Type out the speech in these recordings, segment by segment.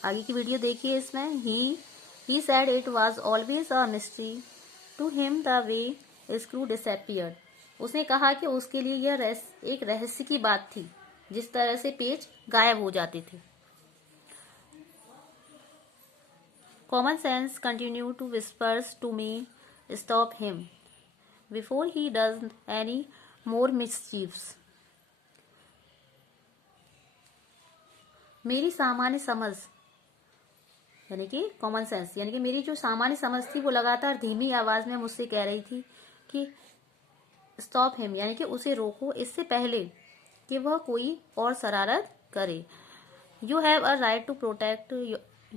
आगे की वीडियो देखिए। इसमें he said it was always a mystery to him the way screw disappeared. उसने कहा कि उसके लिए यह एक रहस्य की बात थी जिस तरह से पेच गायब हो जाते थे। Common sense continue to whispers to me, stop him before he does any more मिसचीव्स। मेरी सामान्य समझ यानी कि कॉमन सेंस यानी कि मेरी जो सामान्य समझ थी वो लगातार धीमी आवाज में मुझसे कह रही थी कि स्टॉप हिम यानी कि उसे रोको, इससे पहले कि वह कोई और शरारत करे। You have a right to protect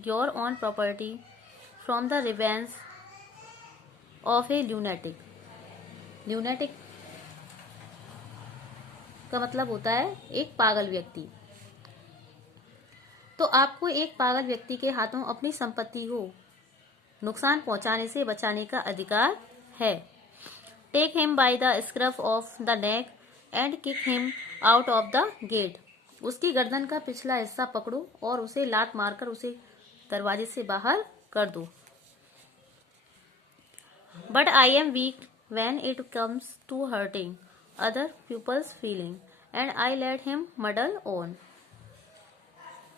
your own property from the revenge of a lunatic. Lunatic का मतलब होता है एक पागल व्यक्ति। तो आपको एक पागल व्यक्ति के हाथों अपनी संपत्ति को नुकसान पहुंचाने से बचाने का अधिकार है। Take him by the scruff of the neck and kick him out of the gate. उसकी गर्दन का पिछला हिस्सा पकड़ो और उसे लात मारकर उसे दरवाजे से बाहर कर दो। But I am weak when it comes to hurting other people's feeling and I let him muddle on.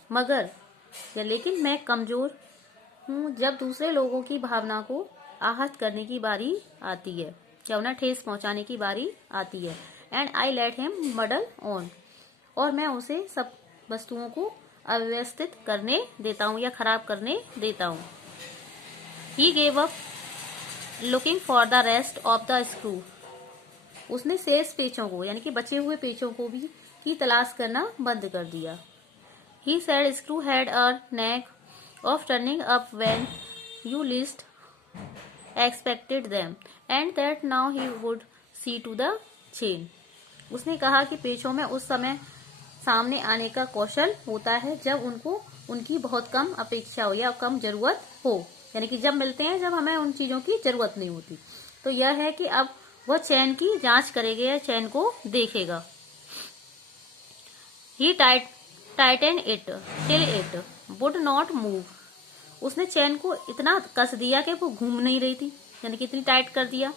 मगर या लेकिन मैं कमजोर हूँ जब दूसरे लोगों की भावना को आहत करने की बारी आती है या उन्हें ठेस पहुंचाने की बारी आती है। And I let him muddle on, और मैं उसे सब वस्तुओं को अव्यवस्थित करने देता हूँ या खराब करने देता हूँ। He gave up looking for the rest of the screw. उसने शेष पेचों को यानी कि बचे हुए पेचों को भी की तलाश करना बंद कर दिया। He said screw had a knack of turning up when you least expected them, and that now he would see to the chain. उसने कहा कि पेचों में उस समय सामने आने का कौशल होता है जब उनको उनकी बहुत कम अपेक्षा हो या कम जरूरत हो, यानी कि जब मिलते हैं जब हमें उन चीजों की जरूरत नहीं होती। तो यह है कि अब वह चैन की जांच करेगा या चैन को देखेगा। He tightened it till it would not move. उसने चैन को इतना कस दिया कि वो घूम नहीं रही थी, यानी कि इतनी टाइट कर दिया।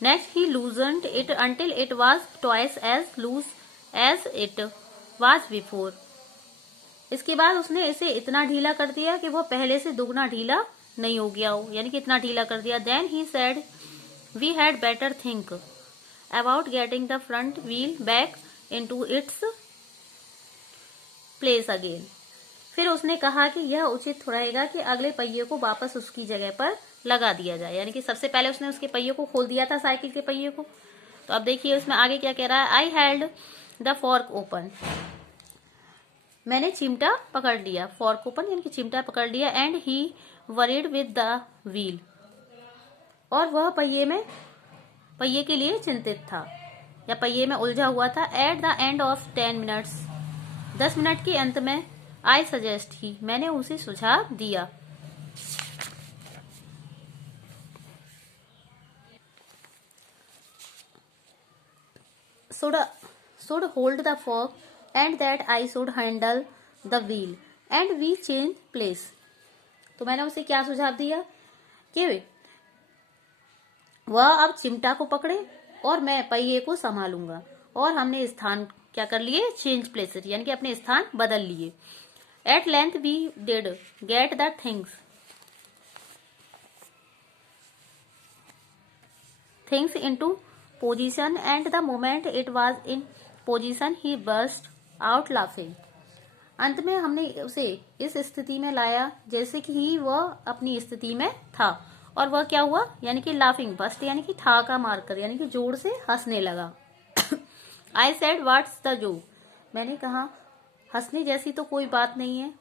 Next he loosened it until it was twice as loose as it was before. इसके बाद उसने इसे इतना ढीला कर दिया कि वो पहले से दुगना ढीला नहीं हो गया हो, यानी कि इतना ढीला कर दिया। Then he said we had better think about getting the front wheel back into its place again. फिर उसने कहा कि यह उचित रहेगा कि अगले पहिए को वापस उसकी जगह पर लगा दिया जाए, यानी कि सबसे पहले उसने उसके पहिए को खोल दिया था, साइकिल के पहिए को। तो अब देखिए उसमें आगे क्या कह रहा है। I held the fork open, मैंने चिमटा पकड़ लिया। फॉर्क ओपन यानी कि चिमटा पकड़ लिया। And he worried with the wheel, और वह पहिए के लिए चिंतित था या पहिए में उलझा हुआ था। At the end of 10 minutes, 10 minute के अंत में, आई सजेस्ट ही, मैंने उसे सुझाव दिया। should hold the fork and that I should handle the wheel and we change place। तो मैंने उसे क्या सुझाव दिया कि वह अब चिमटा को पकड़े और मैं पहिए को संभालूंगा, और हमने स्थान क्या कर लिए, चेंज प्लेसेस, यानी कि अपने स्थान बदल लिए। At length we did get the things into position and the moment it was in position he burst out laughing. अंत में हमने उसे इस स्थिति में लाया जैसे कि ही वह अपनी स्थिति में था, और वह क्या हुआ, यानी कि लाफिंग बस्ट यानी कि ठाका मारकर, यानी कि जोर से हंसने लगा। I said what's the joke, मैंने कहा हंसने जैसी तो कोई बात नहीं है।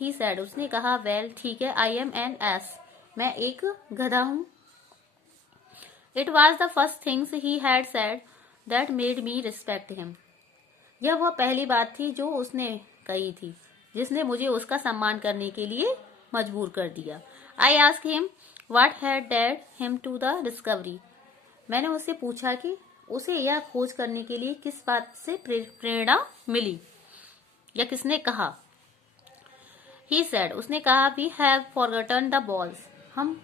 ही सेड, उसने कहा वेल ठीक है, आई एम एन एस, मैं एक गधा हूं। It was the first things he had said that made me respect him. यह वह पहली बात थी जो उसने कही थी जिसने मुझे उसका सम्मान करने के लिए मजबूर कर दिया। I ask him what had led him to the discovery, मैंने उससे पूछा कि उसे यह खोज करने के लिए किस बात से प्रेरणा मिली या किसने कहा। ही सेड, उसने कहा, we have forgotten the balls, हम,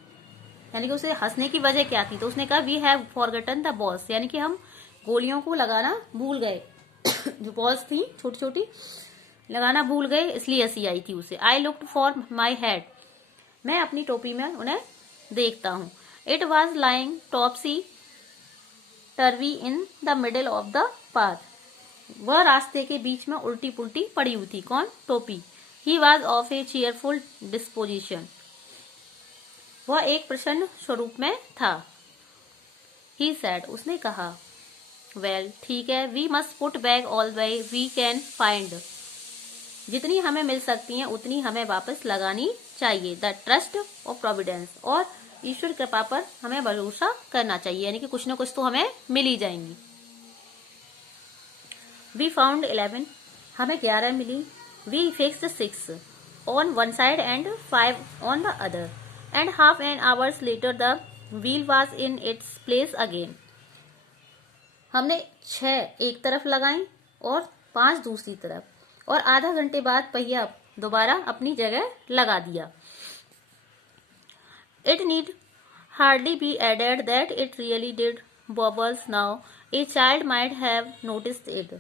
यानी कि उसे हंसने की वजह क्या थी, तो उसने कहा we have forgotten the balls, यानी कि हम गोलियों को लगाना भूल गए जो बॉल्स थी छोटी छोटी लगाना भूल गए, इसलिए हंसी आई थी उसे। I looked for my head, मैं अपनी टोपी में उन्हें देखता हूँ। It was lying टॉपसी टर्वी in the middle of the path, वह रास्ते के बीच में उल्टी पुल्टी पड़ी हुई थी। कौन? टोपी। He was of A cheerful disposition, वह एक प्रसन्न स्वरूप में था। ही सेड, उसने कहा, वेल ठीक है, we must put back all we can find, जितनी हमें मिल सकती हैं उतनी हमें वापस लगानी चाहिए। द ट्रस्ट ऑफ प्रोविडेंस, और ईश्वर कृपा पर हमें भरोसा करना चाहिए, यानी कि कुछ न कुछ तो हमें मिल ही जाएंगी। वी फाउंड 11, हमें 11 मिली। We fixed 6 on one side and 5 on the other, and half an hours later the wheel was in its place again, हमने 6 एक तरफ लगाई और 5 दूसरी तरफ, और आधा घंटे बाद पहिया दोबारा अपनी जगह लगा दिया। It need hardly be added that it really did bubbles now, a child might have noticed it,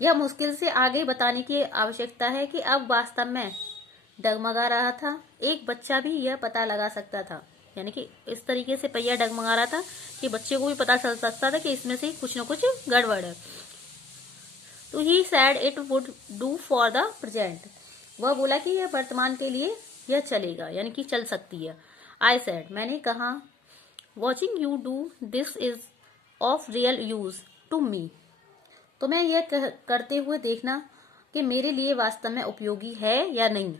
यह मुश्किल से आगे बताने की आवश्यकता है कि अब वास्तव में डगमगा रहा था, एक बच्चा भी यह पता लगा सकता था, यानी कि इस तरीके से पहिया डगमगा रहा था कि बच्चे को भी पता चल सकता था कि इसमें से कुछ न कुछ गड़बड़ है। तो he said it would do for the present, वह बोला कि यह वर्तमान के लिए यह चलेगा, यानी कि चल सकती है। आई सैड, मैंने कहा, watching you do this is of real use to me, तो मैं यह करते हुए देखना कि मेरे लिए वास्तव में उपयोगी है या नहीं।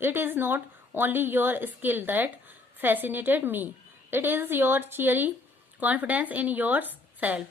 It is not only your skill that fascinated me, it is your चीयरी confidence in your self,